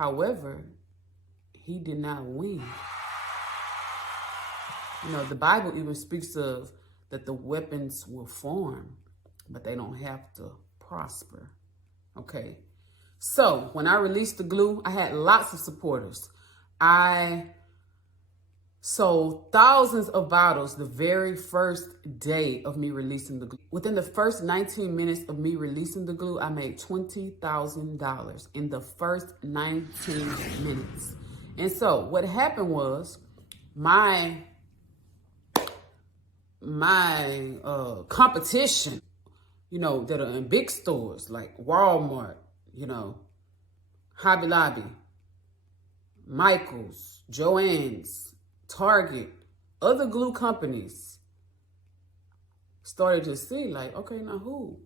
However, he did not win. You know, the Bible even speaks of that the weapons will form, but they don't have to prosper. Okay. So when I released the glue, I had lots of supporters. I sold thousands of bottles the very first day of me releasing the glue. Within the first 19 minutes of me releasing the glue, I made $20,000 in the first 19 minutes. And so what happened was my competition, you know, that are in big stores like Walmart, you know, Hobby Lobby, Michael's, Joann's, Target, other glue companies started to see like, okay, now who,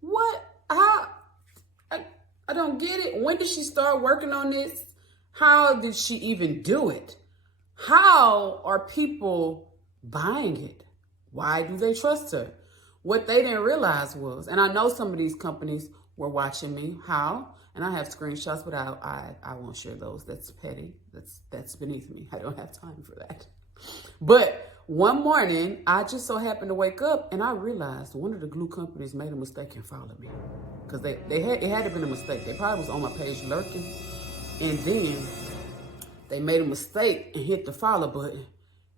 what, how, I don't get it. When did she start working on this? How did she even do it? How are people buying it? Why do they trust her? What they didn't realize was, and I know some of these companies were watching me, how? And I have screenshots, but I won't share those. That's petty. That's beneath me. I don't have time for that. But one morning, I just so happened to wake up and I realized one of the glue companies made a mistake and followed me. Because it had to have been a mistake. They probably was on my page lurking. And then they made a mistake and hit the follow button.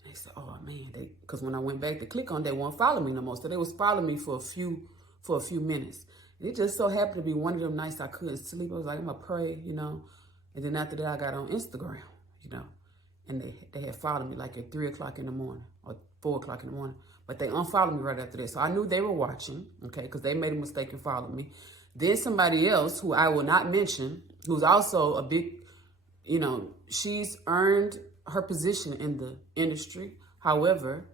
They said, oh man, because when I went back to click on it, they won't follow me no more. So they was following me for a few minutes. It just so happened to be one of them nights I couldn't sleep. I was like, I'm gonna pray, you know. And then after that, I got on Instagram, you know. And they had followed me like at 3 o'clock in the morning or 4 o'clock in the morning. But they unfollowed me right after that. So I knew they were watching, okay, because they made a mistake and followed me. Then somebody else, who I will not mention, who's also a big, you know, she's earned her position in the industry. However,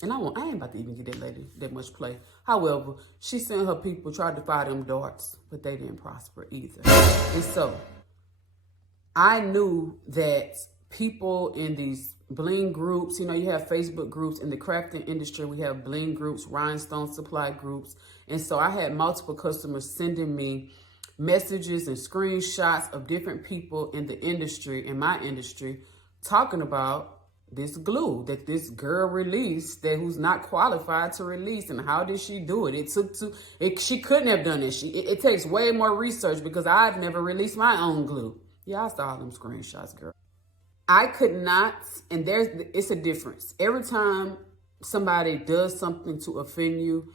and I ain't about to even get that lady that much play. However, she sent her people, tried to fire them darts, but they didn't prosper either. And so I knew that people in these bling groups, you know, you have Facebook groups in the crafting industry. We have bling groups, rhinestone supply groups. And so I had multiple customers sending me messages and screenshots of different people in the industry, in my industry, talking about this glue that this girl released who's not qualified to release, and how did she do it? She couldn't have done it. It takes way more research because I've never released my own glue. Yeah, I saw them screenshots, girl. I could not, and it's a difference. Every time somebody does something to offend you,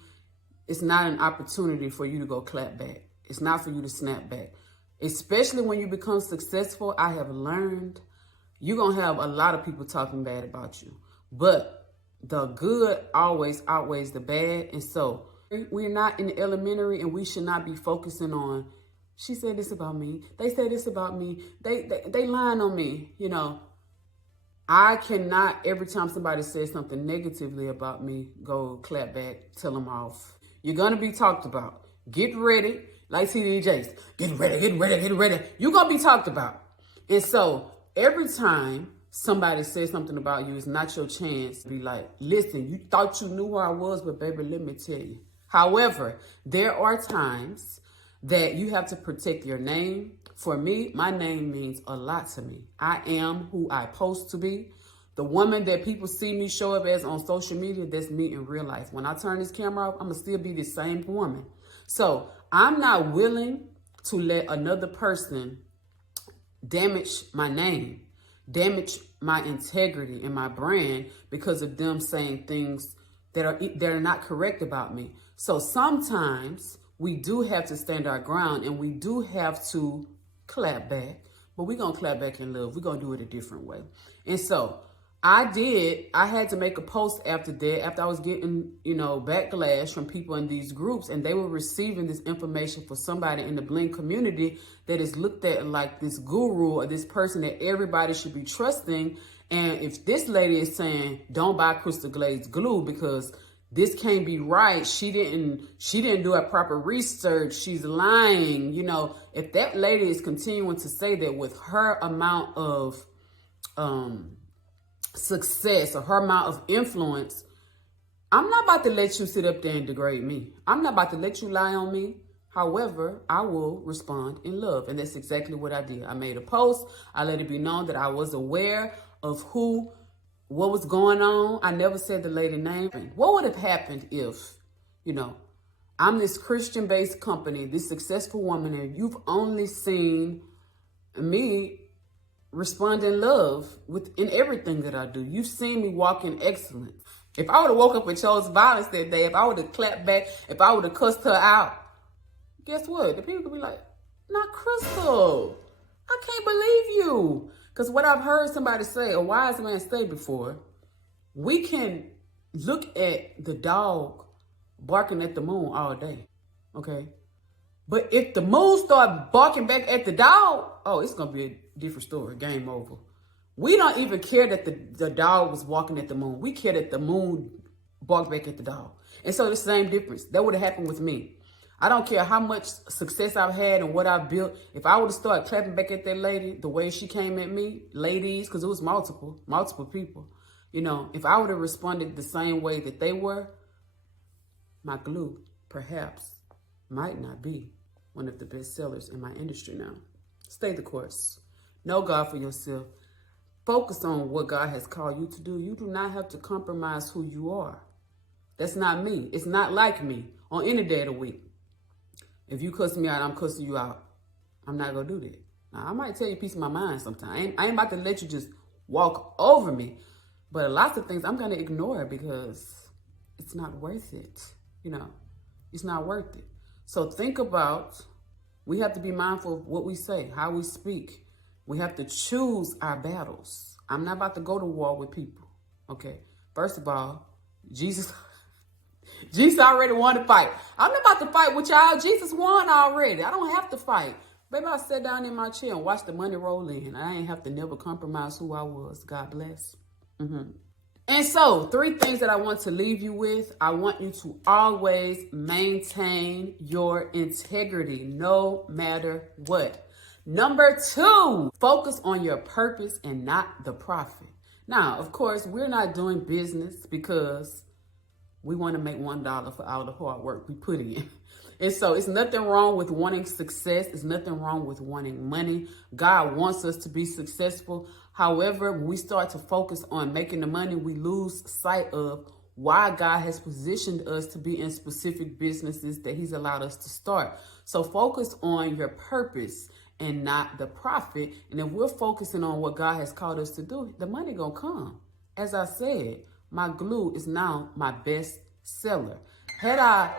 it's not an opportunity for you to go clap back. It's not for you to snap back. Especially when you become successful, I have learned you're going to have a lot of people talking bad about you. But the good always outweighs the bad. And so we're not in the elementary, and we should not be focusing on, she said this about me. They said this about me. They lying on me. You know, I cannot, every time somebody says something negatively about me, go clap back, tell them off. You're going to be talked about. Get ready. Like CDJs, get ready, get ready, get ready. You're going to be talked about. And so every time somebody says something about you, it's not your chance to be like, listen, you thought you knew who I was, but baby, let me tell you. However, there are times that you have to protect your name. For me, my name means a lot to me. I am who I post to be. The woman that people see me show up as on social media, that's me in real life. When I turn this camera off, I'm going to still be the same woman. So I'm not willing to let another person damage my name, damage my integrity and my brand because of them saying things that are not correct about me. So sometimes we do have to stand our ground, and we do have to clap back, but we're going to clap back in love. We're going to do it a different way. And so I had to make a post after that, after I was getting, you know, backlash from people in these groups, and they were receiving this information for somebody in the bling community that is looked at like this guru or this person that everybody should be trusting. And if this lady is saying, don't buy Krystal Glazed glue because this can't be right, she didn't do a proper research, she's lying, you know, if that lady is continuing to say that with her amount of success or her amount of influence, I'm not about to let you sit up there and degrade me. I'm not about to let you lie on me. However, I will respond in love. And that's exactly what I did. I made a post. I let it be known that I was aware of what was going on. I never said the lady name. What would have happened if, I'm this Christian-based company, this successful woman, and you've only seen me respond in love in everything that I do. You've seen me walk in excellence. If I would have woke up and chose violence that day, if I would have clapped back, if I would have cussed her out, guess what? The people could be like, not Krystal. I can't believe you. Because what I've heard somebody say, a wise man say before, we can look at the dog barking at the moon all day, okay? But if the moon start barking back at the dog, oh, it's going to be a different story. Game over. We don't even care that the dog was walking at the moon. We care that the moon barked back at the dog. And so the same difference. That would have happened with me. I don't care how much success I've had and what I've built. If I would have started clapping back at that lady the way she came at me, ladies, because it was multiple people, if I would have responded the same way that they were, my glue, perhaps, might not be one of the best sellers in my industry now. Stay the course. Know God for yourself. Focus on what God has called you to do. You do not have to compromise who you are. That's not me. It's not like me on any day of the week. If you cuss me out, I'm cussing you out. I'm not going to do that. Now, I might tell you a piece of my mind sometime. I ain't about to let you just walk over me. But lots of things I'm going to ignore because it's not worth it. It's not worth it. So think about, we have to be mindful of what we say, how we speak. We have to choose our battles. I'm not about to go to war with people, okay? First of all, Jesus already won the fight. I'm not about to fight with y'all. Jesus won already. I don't have to fight. Baby, I sat down in my chair and watched the money roll in. I ain't have to never compromise who I was. God bless. And so, 3 things that I want to leave you with. I want you to always maintain your integrity, no matter what. Number 2, focus on your purpose and not the profit. Now, of course, we're not doing business because we want to make $1 for all the hard work we put in. And so it's nothing wrong with wanting success. It's nothing wrong with wanting money. God wants us to be successful. However, when we start to focus on making the money, we lose sight of why God has positioned us to be in specific businesses that he's allowed us to start. So focus on your purpose and not the profit. And if we're focusing on what God has called us to do, the money gonna come. As I said, my glue is now my best seller. Had I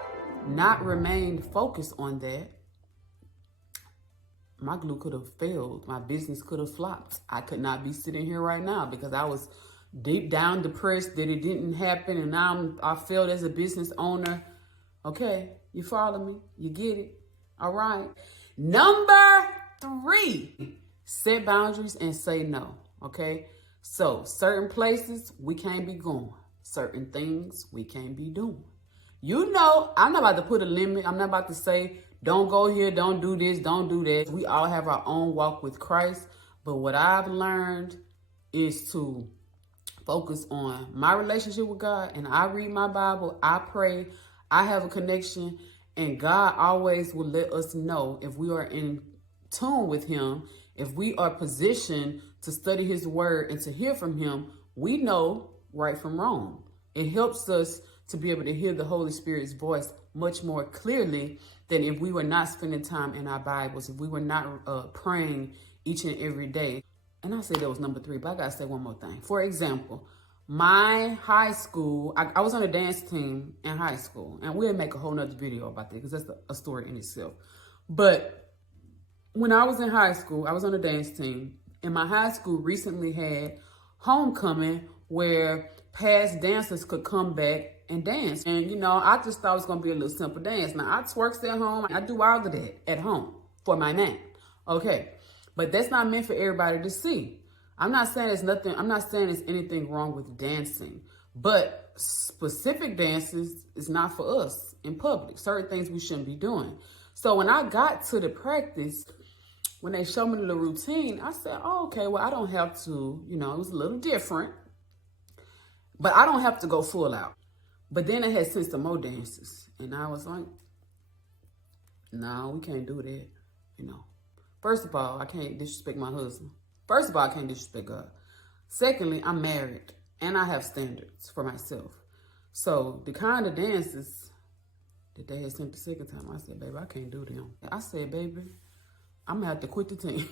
not remained focused on that, my glue could have failed. My business could have flopped. I could not be sitting here right now because I was deep down depressed that it didn't happen. And now I failed as a business owner. Okay, you follow me? You get it? All right. Number 3, set boundaries and say no. Okay. So certain places we can't be going. Certain things we can't be doing. I'm not about to put a limit. I'm not about to say, don't go here, don't do this, don't do that. We all have our own walk with Christ. But what I've learned is to focus on my relationship with God. And I read my Bible, I pray, I have a connection. And God always will let us know if we are in tune with him, if we are positioned to study his word and to hear from him, we know right from wrong. It helps us to be able to hear the Holy Spirit's voice much more clearly than if we were not spending time in our Bibles, if we were not praying each and every day. And I said that was number 3, but I got to say one more thing. For example, my high school, I was on a dance team in high school, and we'll make a whole nother video about that because that's a story in itself. But when I was in high school, I was on a dance team, and my high school recently had homecoming where past dancers could come back and dance. And, I just thought it was going to be a little simple dance. Now, I twerks at home. I do all of that at home for my man. Okay. But that's not meant for everybody to see. I'm not saying there's anything wrong with dancing. But specific dances is not for us in public. Certain things we shouldn't be doing. So when I got to the practice, when they showed me the routine, I said, oh, okay, well, I don't have to, it was a little different. But I don't have to go full out. But then I had sent some more dances. And I was like, No, we can't do that. You know, first of all, I can't disrespect my husband. First of all, I can't disrespect God. Secondly, I'm married and I have standards for myself. So the kind of dances that they had sent the second time, I said, baby, I can't do them. I said, baby, I'm gonna have to quit the team.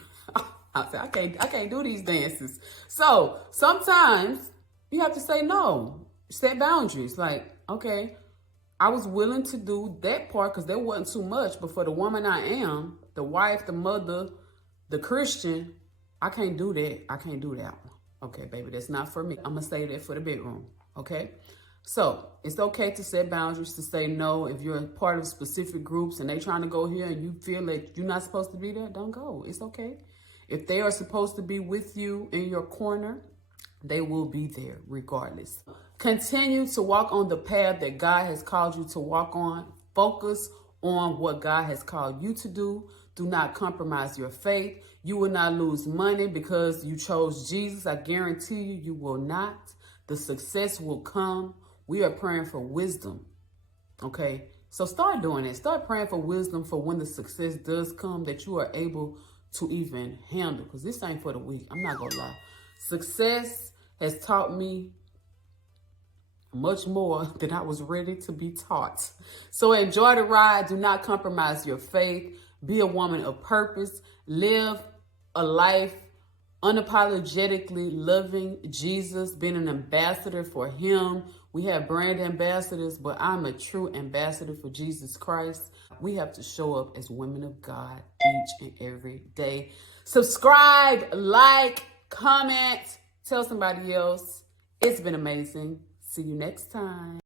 I said, I can't do these dances. So sometimes you have to say no, set boundaries. Like, okay, I was willing to do that part because there wasn't too much, but for the woman I am, the wife, the mother, the Christian, I can't do that. I can't do that one. Okay, baby, that's not for me. I'm gonna say that for the bedroom. Okay. So it's okay to set boundaries, to say no. If you're a part of specific groups and they trying to go here and you feel that you're not supposed to be there, don't go. It's okay. If they are supposed to be with you in your corner, they will be there regardless. Continue to walk on the path that God has called you to walk on. Focus on what God has called you to do. Do not compromise your faith. You will not lose money because you chose Jesus. I guarantee you, you will not. The success will come. We are praying for wisdom. Okay? So start doing it. Start praying for wisdom for when the success does come, that you are able to even handle. Because this ain't for the weak. I'm not going to lie. Success has taught me much more than I was ready to be taught. So enjoy the ride. Do not compromise your faith. Be a woman of purpose. Live a life unapologetically loving Jesus, being an ambassador for him. We have brand ambassadors, but I'm a true ambassador for Jesus Christ. We have to show up as women of God each and every day. Subscribe, like, comment, tell somebody else. It's been amazing. See you next time.